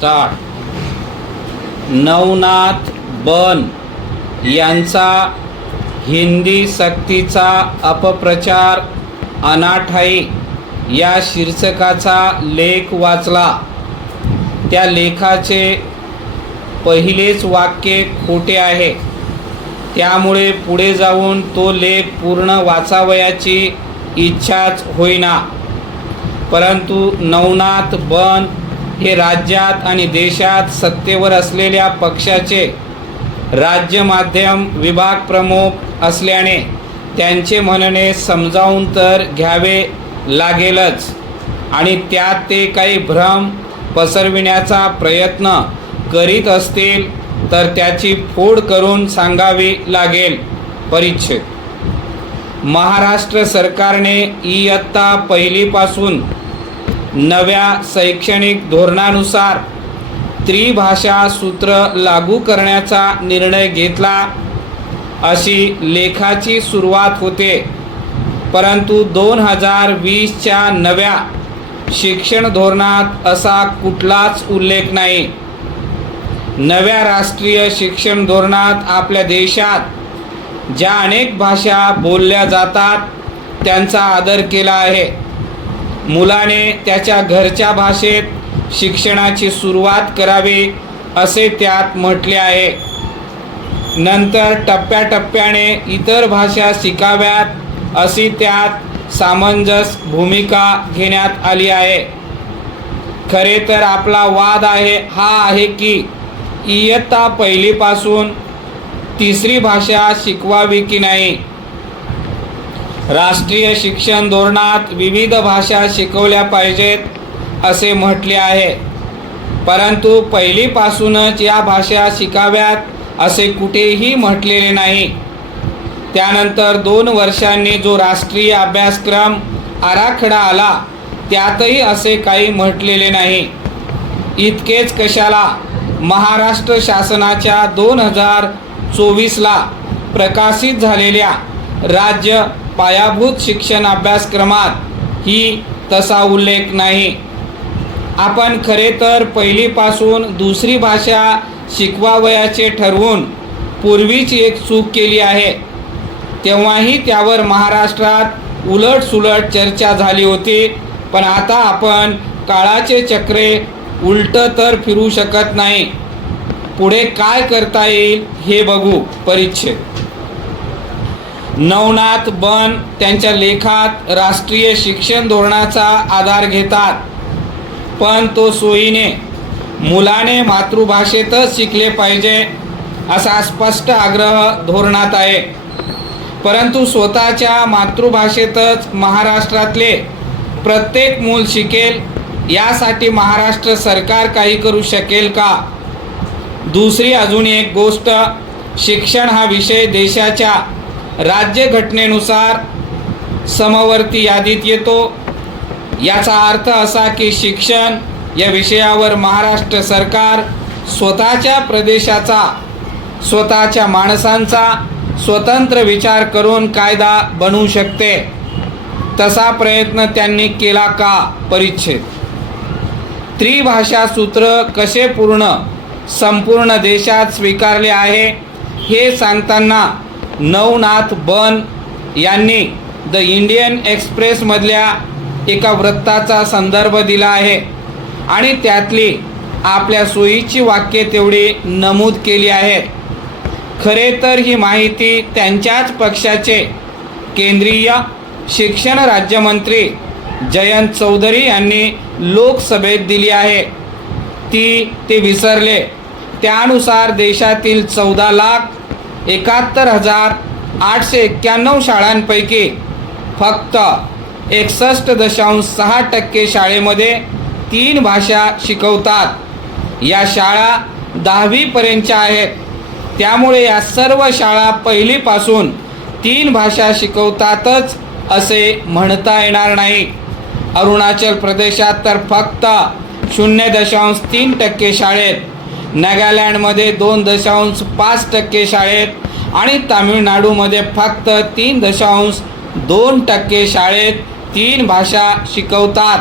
Start. Navnath बन यांचा हिंदी सक्तीचा अपप्रचार अनाठाई या शीर्षकाचा लेख वाचला। त्या लेखाचे पहिलेच वाक्य खोटे आहे, त्यामुळे पुढे जाऊन तो लेख पूर्ण वाचावयाची इच्छाच होईना। परंतु नवनाथ बन हे राज्यात आणि देशात सत्तेवर असलेल्या पक्षाचे राज्य माध्यम विभाग प्रमुख असल्याने त्यांचे म्हणणे समजावून तर घ्यावे लागेलच, आणि त्यात ते काही भ्रम पसरविण्याचा प्रयत्न करीत असतील तर त्याची फोड करून सांगावी लागेल। परिच्छेद। महाराष्ट्र सरकारने इयत्ता पहिलीपासून नव्या शैक्षणिक धोरणानुसार त्रिभाषा सूत्र लागू करण्याचा निर्णय घेतला, अशी लेखाची सुरुवात होते। परंतु 2020च्या नव्या शिक्षण धोरणात असा कुठलाच उल्लेख नाही। नव्या राष्ट्रीय शिक्षण धोरणात आपल्या देशात ज्या अनेक भाषा बोलल्या जातात त्यांचा आदर केला आहे। मुलाने त्याच्या घरच्या भाषेत शिक्षणाची सुरुवात करावी असे त्यात म्हटले आहे। नंतर टप्प्याटप्प्याने इतर भाषा शिकाव्यात अशी त्यात सामंजस्य भूमिका घेण्यात आली आहे। खरे तर आपला वाद हा आहे की इयत्ता पहिलीपासून तिसरी भाषा शिकवावी की नाही। राष्ट्रीय शिक्षण धोरणात विविध भाषा शिकवल्या पाहिजेत असे म्हटले आहे, परंतु पहिलीपासूनच या भाषा शिकाव्यात असे कुठेही म्हटलेले नाही। त्यानंतर 2 वर्षांनी जो राष्ट्रीय अभ्यासक्रम आराखडा आला त्यातही असे काही म्हटलेले नाही। इतकेच कशाला, महाराष्ट्र शासनाच्या 2024ला प्रकाशित झालेल्या राज्य पायाभूत शिक्षण अभ्यासक्रमात ही तसा उल्लेख नाही। आपण खरे तर पहिलीपासून दुसरी भाषा शिकवावयाचे ठरवून पूर्वीच एक चूक केली आहे। तेव्हाही त्यावर महाराष्ट्रात उलटसुलट चर्चा झाली होती, पण आता आपण काळाचे चक्रे उलट तर फिरू शकत नाही। पुढे काय करता येईल हे बघू। परिच्छेद। नवनाथ बन त्यांच्या लेखात राष्ट्रीय शिक्षण धोरणाचा आधार घेतात, पण तो सोयीने मुलाने मातृभाषेतच शिकले पाहिजे असा स्पष्ट आग्रह धोरणात आहे। परंतु स्वतःच्या मातृभाषेतच महाराष्ट्रातले प्रत्येक मूल शिकेल यासाठी महाराष्ट्र सरकार काही करू शकेल का? दुसरी अजून एक गोष्ट, शिक्षण हा विषय देशाच्या राज्यघटनेनुसार समवर्ती यादीत येतो। याचा अर्थ असा की शिक्षण या विषयावर महाराष्ट्र सरकार स्वतःच्या प्रदेशाचा, स्वतःच्या माणसांचा स्वतंत्र विचार करून कायदा बनवू शकते। तसा प्रयत्न त्यांनी केला का? परिच्छेद। त्रिभाषा सूत्र कसे संपूर्ण देशात स्वीकारले आहे हे सांगताना नवनाथ बन यांनी द इंडियन एक्सप्रेसमधल्या एका वृत्ताचा संदर्भ दिला आहे आणि त्यातली आपल्या सोयीची वाक्ये तेवढी नमूद केली आहेत। खरे तर ही माहिती त्यांच्याच पक्षाचे केंद्रीय शिक्षण राज्यमंत्री जयंत चौधरी यांनी लोकसभेत दिली आहे। ते विसरले। त्यानुसार देशातील 14,71,891 शाळांपैकी फक्त 61.6% शाळेमध्ये 3 भाषा शिकवतात। या शाळा 10वी पर्यंतच्या आहेत, त्यामुळे या सर्व शाळा पहिलीपासून 3 भाषा शिकवतातच असे म्हणता येणार नाही। अरुणाचल प्रदेशात तर फक्त 0.3% शाळेत, नागालँडमध्ये 2.5% शाळेत आणि तामिळनाडूमध्ये फक्त 3.2% शाळेत 3 भाषा शिकवतात।